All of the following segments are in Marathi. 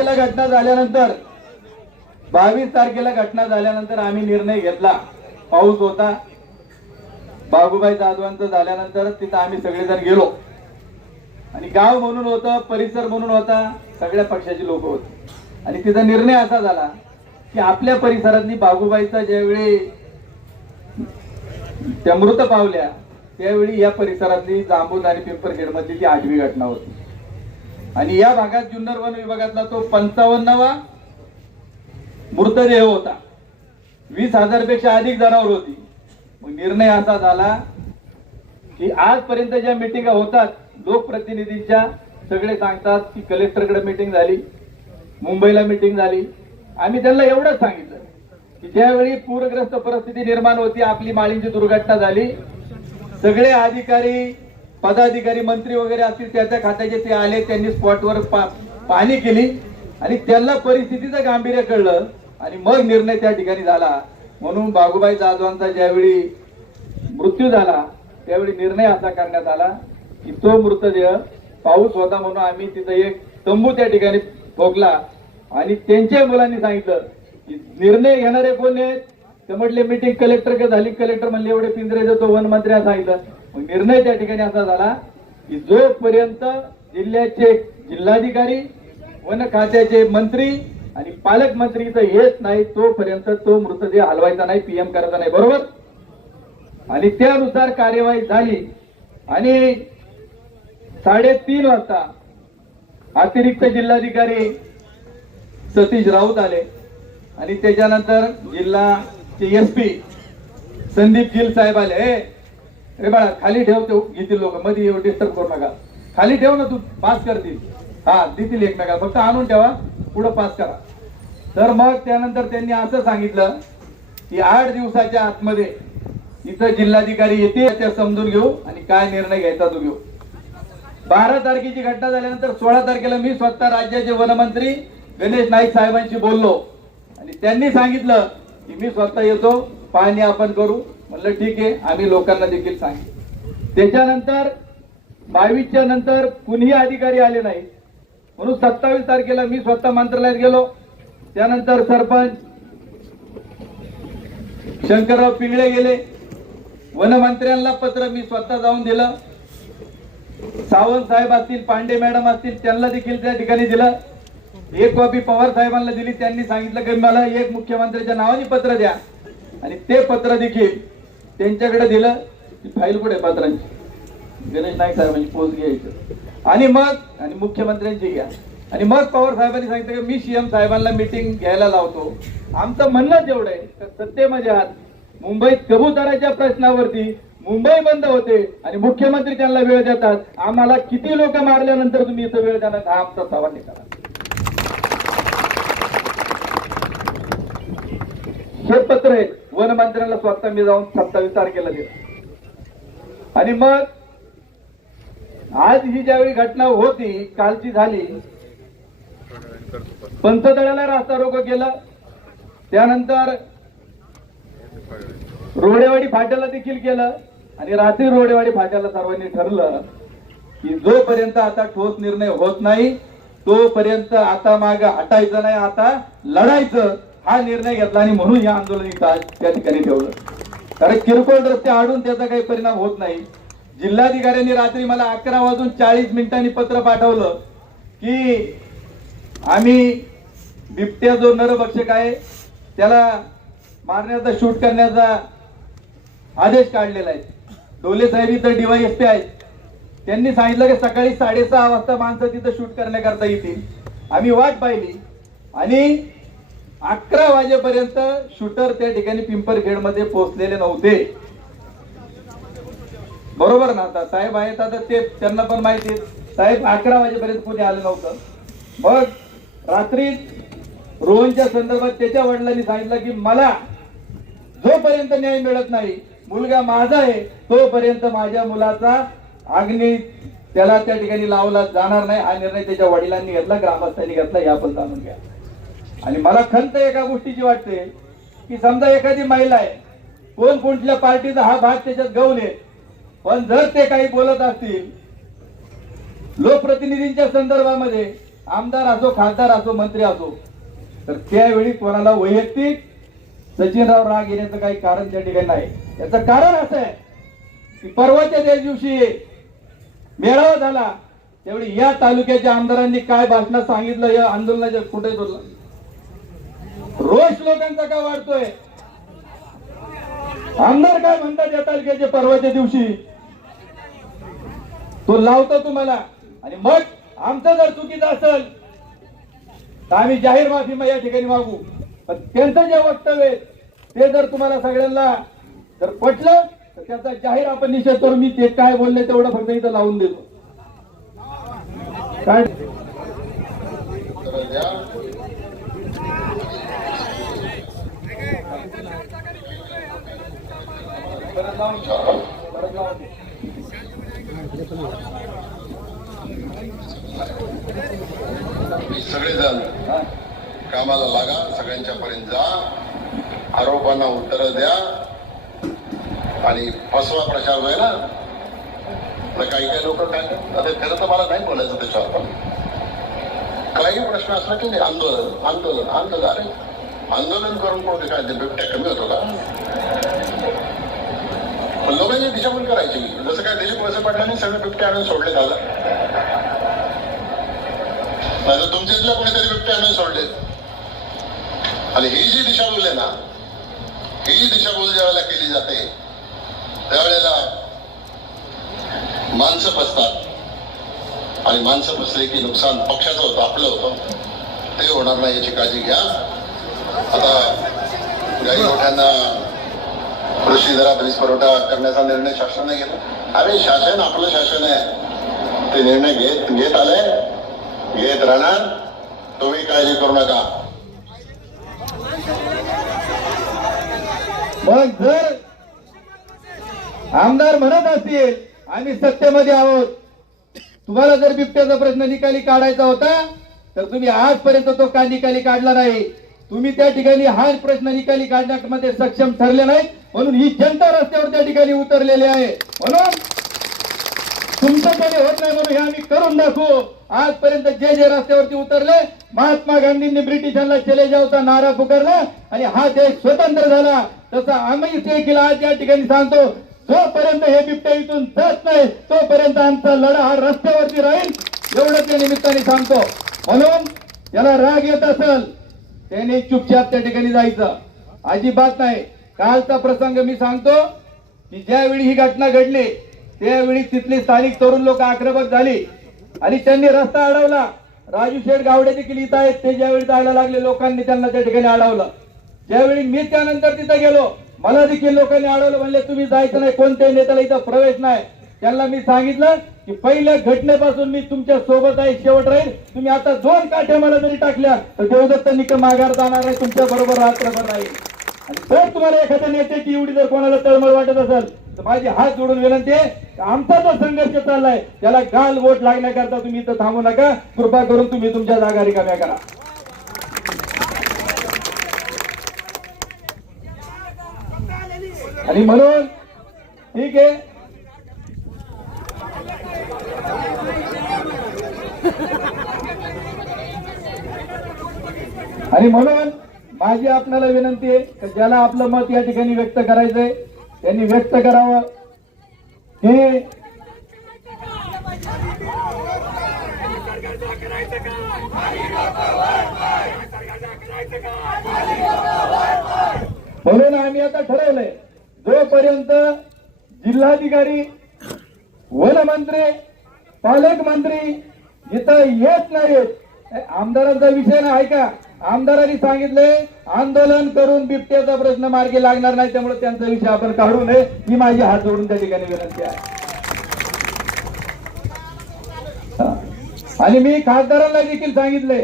तारखेला घटना झाल्यानंतर बावीस तारखेला घटना झाल्यानंतर आम्ही निर्णय घेतला. पाऊस होता. बाबूबाई जाधवांचं झाल्यानंतर तिथं आम्ही सगळेजण गेलो. आणि गाव म्हणून होतं परिसर म्हणून होता सगळ्या पक्षाची लोक होती. आणि तिचा निर्णय असा झाला की आपल्या परिसरातली बाबूबाईचा ज्यावेळी त्या मृत पावल्या त्यावेळी या परिसरातली जांबूद आणि पिंपरखेडमधली ती आठवी घटना होती. आणि या भागात जुन्नर वन विभागातला तो पंचावन्नवा मृतदेह होता. वीस हजारपेक्षा अधिक जनावर होती. मग निर्णय असा झाला की आजपर्यंत ज्या मिटिंगा होतात लोकप्रतिनिधींच्या सगळे सांगतात की कलेक्टरकडे मिटिंग झाली मुंबईला मिटिंग झाली. आम्ही त्यांना एवढंच सांगितलं की ज्यावेळी पूरग्रस्त परिस्थिती निर्माण होती आपली माळींची दुर्घटना झाली सगळे अधिकारी पदाधिकारी मंत्री वगैरे असतील त्याच्या खात्याचे ते आले त्यांनी स्पॉटवर पाहणी केली. आणि त्यांना परिस्थितीचं गांभीर्य कळलं आणि मग निर्णय त्या ठिकाणी झाला. म्हणून बागुबाई जाधवांचा ज्यावेळी मृत्यू झाला त्यावेळी निर्णय असा करण्यात आला की तो मृतदेह पाऊस होता म्हणून आम्ही तिथं एक तंबू त्या ठिकाणी ठोकला. आणि त्यांच्या मुलांनी सांगितलं की निर्णय घेणारे कोण आहेत? ते म्हटले मिटिंग कलेक्टर झाली. कलेक्टर म्हणले एवढे पिंजरे देतो वन मंत्र्या सांगितलं निर्णय त्या ठिकाणी असा झाला की जोपर्यंत जिल्ह्याचे जिल्हाधिकारी वन खात्याचे मंत्री आणि पालकमंत्री इथं येत नाही तोपर्यंत तो मृतदेह हलवायचा नाही पीएम करायचा नाही बरोबर? आणि त्यानुसार कार्यवाही झाली. आणि साडेतीन वाजता अतिरिक्त जिल्हाधिकारी सतीश राऊत आले. आणि त्याच्यानंतर जिल्हाचे एस पी संदीप गिल साहेब आले. अरे रे बाळा खाली ठेव ते. घेतील लोक. मध्ये येऊ डिस्टर्ब करू नका. खाली ठेव ना तू. पास करतील. हा देतील एकमेकाला फक्त आणून ठेवा. पुढं पास करा. तर मग त्यानंतर त्यांनी असं सांगितलं की आठ दिवसाच्या आतमध्ये इथं जिल्हाधिकारी येते त्या समजून घेऊ आणि काय निर्णय घ्यायचा तो घेऊ. बारा तारखेची घटना झाल्यानंतर सोळा तारखेला मी स्वतः राज्याचे वनमंत्री गणेश नाईक साहेबांशी बोललो. आणि त्यांनी सांगितलं की मी स्वतः येतो पाहणी आपण करू. म्हणलं ठीक आहे आम्ही लोकांना देखील सांगितलं त्याच्यानंतर बावीसच्या नंतर कुणीही अधिकारी आले नाही म्हणून सत्तावीस तारखेला मी स्वतः मंत्रालयात गेलो. त्यानंतर सरपंच शंकरराव पिंगळे गेले. वनमंत्र्यांना पत्र मी स्वतः जाऊन दिलं. सावंत साहेब असतील पांडे मॅडम असतील त्यांना देखील त्या ठिकाणी दिलं. एक कॉपी पवार साहेबांना दिली. त्यांनी सांगितलं की मला एक मुख्यमंत्र्याच्या नावाने पत्र द्या. आणि ते पत्र देखील त्यांच्याकडे दिलं की फाईल कुठे पात्रांची पत्रांची? गणेश नाईक साहेबांची पोस्ट घ्यायचं. आणि मग आणि मुख्यमंत्र्यांची घ्या. आणि मग पवार साहेबांनी सांगितलं की मी सीएम साहेबांना मिटिंग घ्यायला लावतो. आमचं म्हणणंच एवढं आहे. तर सत्तेमध्ये आहात. मुंबईत कबुतराच्या प्रश्नावरती मुंबई बंद होते आणि मुख्यमंत्री त्यांना वेळ देतात. आम्हाला किती लोक मारल्यानंतर तुम्ही इथं वेळ देणार? हा आमचा सवाल निकाला. हे पत्र आहे वनमंत्र्यांना स्वतः मी जाऊन सत्तावीस तारखेला दिलं आणि मग आज ही ज्यावेळी घटना होती कालची झाली पंचतळाला रास्ता रोग केलं. त्यानंतर रोडेवाडी फाट्याला देखील केलं. आणि रात्री रोडेवाडी फाट्याला सर्वांनी ठरलं की जोपर्यंत आता ठोस निर्णय होत नाही तोपर्यंत आता माग हटायचं नाही आता लढायचं. हा निर्णय घेतला आणि म्हणून या आंदोलन इथं आज त्या ठिकाणी ठेवलं. कारण किरकोळ रस्ते आडून त्याचा काही परिणाम होत नाही. जिल्हाधिकाऱ्यांनी रात्री मला अकरा वाजून चाळीस मिनिटांनी पत्र पाठवलं की आम्ही बिबट्या जो नरभक्षक आहे त्याला मारण्याचा शूट करण्याचा आदेश काढलेला आहे. डोले साहेब इथं डीवायएसपी आहेत. त्यांनी सांगितलं की सकाळी साडेसहा वाजता माणसं तिथं शूट करण्याकरता येतील. आम्ही वाट पाहिली आणि अकरा वाजेपर्यंत शूटर त्या ठिकाणी पिंपरखेडमध्ये पोहोचलेले नव्हते. बरोबर ना? आता साहेब आहेत आता ते त्यांना पण माहिती साहेब अकरा वाजेपर्यंत कोणी आलं नव्हतं. मग रात्री रोहनच्या संदर्भात त्याच्या वडिलांनी सांगितलं की मला जोपर्यंत न्याय मिळत नाही मुलगा माझा आहे तोपर्यंत माझ्या मुलाचा अग्नी त्याला त्या ठिकाणी लावला जाणार नाही हा निर्णय त्याच्या वडिलांनी घेतला ग्रामस्थांनी घेतला हे आपण जाणून घ्या. आणि मला खंत एका गोष्टीची वाटते की समजा एखादी महिला आहे कोण कोणत्या पार्टीचा हा भाग त्याच्यात गवले पण जर ते काही बोलत असतील लोकप्रतिनिधींच्या संदर्भामध्ये आमदार असो खासदार असो मंत्री असो तर त्यावेळी कोणाला वैयक्तिक सचिनराव राग येण्याचं काही कारण त्या ठिकाणी नाही. याचं कारण असं आहे की परवाच्या त्या दिवशी मेळावा झाला त्यावेळी या तालुक्याच्या आमदारांनी काय भाषणात सांगितलं या आंदोलनाच्या कुठे बोलला रोष लोकांचा का वाढतोय? आमदार काय म्हणतात या तालुक्याच्या परवाच्या दिवशी? तो लावतो तुम्हाला. आणि मग आमचं जर चुकीचं असेल तर आम्ही जाहीर माफी मग या ठिकाणी मागू. पण त्यांचं जे वक्तव्य ते जर तुम्हाला सगळ्यांना जर पटलं तर त्याचा जाहीर आपण निषेध करू. मी ते काय बोलले तेवढं फक्त इथं लावून देतो. काय परत लावून परत लावून सगळेजण कामाला लागा सगळ्यांच्या पर्यंत जा. आरोपांना उत्तर द्या. आणि फसवा प्रचार आहे ना? तर काही काही लोक काय आता खरं तर मला नाही बोलायचं त्याच्यावर. पण काही प्रश्न असला की नाही आंदोलन आंदोलन आंदोलन. अरे आंदोलन करून कोणते काय ते बिबट्या कमी होतो का पण लोकांनी दिशाभूल करायची जसं काय देश पैसे पडल्याने सगळे बिबटे आणून सोडले झालं नाही तर तुमच्या इथल्या कोणीतरी बिबटे आणून सोडले आणि ही जी दिशाभूल आहे ना ही दिशाभूल ज्या वेळेला केली जाते त्यावेळेला माणसं बसतात आणि माणसं बसले की नुकसान पक्षाचं होतं आपलं होतं ते होणार नाही याची काळजी घ्या आता गाई गोठ्यांना कृषी दरात वीज पुरवठा करण्याचा निर्णय शासनाने घेतला. अरे शासन आपलं शासन आहे. ते निर्णय घेत घेत आले घेत राहणार. तुम्ही काळजी करू नका. मग जर आमदार म्हणत असतील आम्ही सत्तेमध्ये आहोत. तुम्हाला जर बिबट्याचा प्रश्न निकाली काढायचा होता तर तुम्ही आजपर्यंत तो का निकाली काढला नाही? तुम्ही त्या ठिकाणी हा प्रश्न निकाली काढण्यामध्ये सक्षम ठरले नाहीत म्हणून ही जनता रस्त्यावर त्या ठिकाणी उतरलेली आहे. म्हणून तुमच्याकडे होत नाही म्हणून हे आम्ही करून दाखवू. आजपर्यंत जे जे रस्त्यावरती उतरले महात्मा गांधींनी ब्रिटिशांना चले जावचा नारा पुकारला आणि हा देश स्वतंत्र झाला. तसा आम्ही देखील आज या ठिकाणी सांगतो जोपर्यंत हे बिबट्या इथून जात नाही तोपर्यंत आमचा लढा हा रस्त्यावरती राहील एवढं त्या निमित्ताने सांगतो. म्हणून त्याला राग येत असेल त्याने चुपचाप त्या ठिकाणी जायचं. अजिबात नाही. कालचा प्रसंग मी सांगतो की ज्यावेळी ही घटना घडली त्यावेळी तिथली स्थानिक तरुण लोक आक्रमक झाली. आणि त्यांनी रस्ता अडवला. राजू शेठ गावडे देखील इथं आहेत. ते ज्यावेळी जायला लागले लोकांनी त्यांना त्या ठिकाणी अडवलं. ज्यावेळी मी त्यानंतर तिथं गेलो मला देखील लोकांनी अडवलं म्हणले तुम्ही जायचं नाही. कोणत्याही नेत्याला इथं प्रवेश नाही. त्यांना मी सांगितलं की पहिल्या घटनेपासून मी तुमच्यासोबत आहे शेवट राहील. तुम्ही आता दोन काठ्या मला जरी टाकल्या तर देवदत्त निकम माघार जाणार नाही तुमच्या बरोबर रात्रभर राहील. आणि जर तुम्हाला एखाद्या नेत्याची एवढी जर कोणाला तळमळ वाटत असेल तर माझी हात जोडून विनंती आहे आमचा जो संघर्ष चाललाय त्याला गाल वोट लागण्याकरता तुम्ही इथं थांबू नका. कृपा करून तुम्ही तुमच्या जागा रिकाम्या करा. आणि म्हणून ठीक आहे आणि म्हणून माझी आपल्याला विनंती आहे की ज्याला आपलं मत या ठिकाणी व्यक्त करायचंय त्यांनी व्यक्त करावं. की म्हणून आम्ही आता ठरवलंय जोपर्यंत जिल्हाधिकारी वनमंत्री पालकमंत्री इथं येत नाहीत. आमदारांचा विषय नाही का आमदारांनी सांगितले आंदोलन करून बिबट्याचा प्रश्न मार्गी लागणार नाही त्यामुळे त्यांचा विषय आपण काढू नये. ही माझी हात जोडून त्या ठिकाणी विनंती आहे. आणि मी खासदारांना देखील सांगितले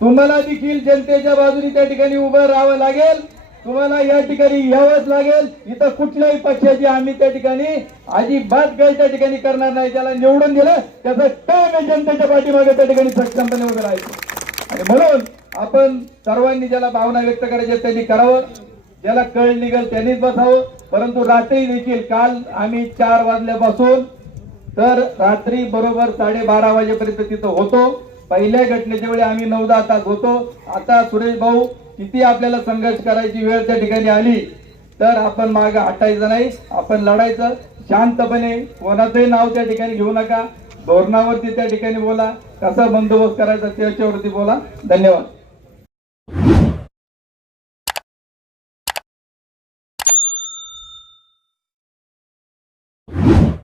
तुम्हाला देखील जनतेच्या बाजूने त्या ठिकाणी उभं राहावं लागेल. तुम्हाला या ठिकाणी यावंच लागेल. इथं कुठल्याही पक्षाची आम्ही त्या ठिकाणी अजिबात काही त्या ठिकाणी करणार नाही. ज्याला निवडून दिलं त्याचं काय जनतेच्या पाठीमागे त्या ठिकाणी सक्षमपणे उभं राहायचं. आणि म्हणून आपण सर्वांनी ज्याला भावना व्यक्त करायच्या त्यांनी करावं. ज्याला कळ निघेल त्यांनीच बसावं. परंतु रात्री देखील काल आम्ही चार वाजल्यापासून तर रात्री बरोबर साडेबारा वाजेपर्यंत तिथं होतो. पहिल्या घटनेच्या वेळी आम्ही नऊ दहा तास होतो. आता सुरेश भाऊ किती आपल्याला संघर्ष करायची वेळ त्या ठिकाणी आली तर आपण माग हटायचं नाही. आपण लढायचं. शांतपणे कोणाचंही नाव त्या ठिकाणी घेऊ नका. धोरणावरती त्या ठिकाणी बोला. कसा बंदोबस्त करायचा त्याच्यावरती बोला. धन्यवाद.